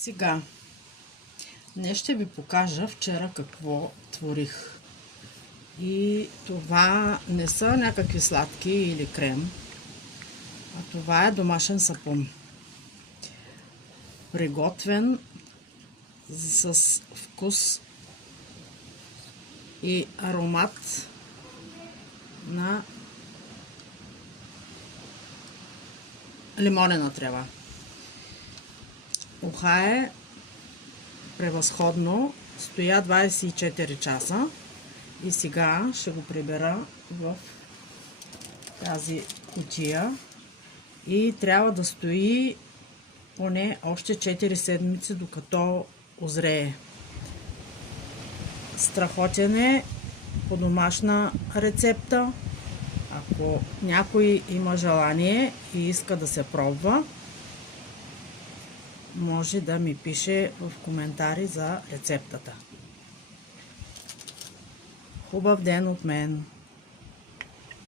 Сега, днес ще ви покажа вчера какво творих. И това не са някакви сладки или крем, а това е домашен сапун. Приготвен с вкус и аромат на лимонена трева. Ухае превъзходно, стоя 24 часа и сега ще го прибера в тази кутия и трябва да стои поне още 4 седмици, докато озрее. Страхотен е, по домашна рецепта. Ако някой има желание и иска да се пробва, може да ми пише в коментари за рецептата. Хубав ден от мен!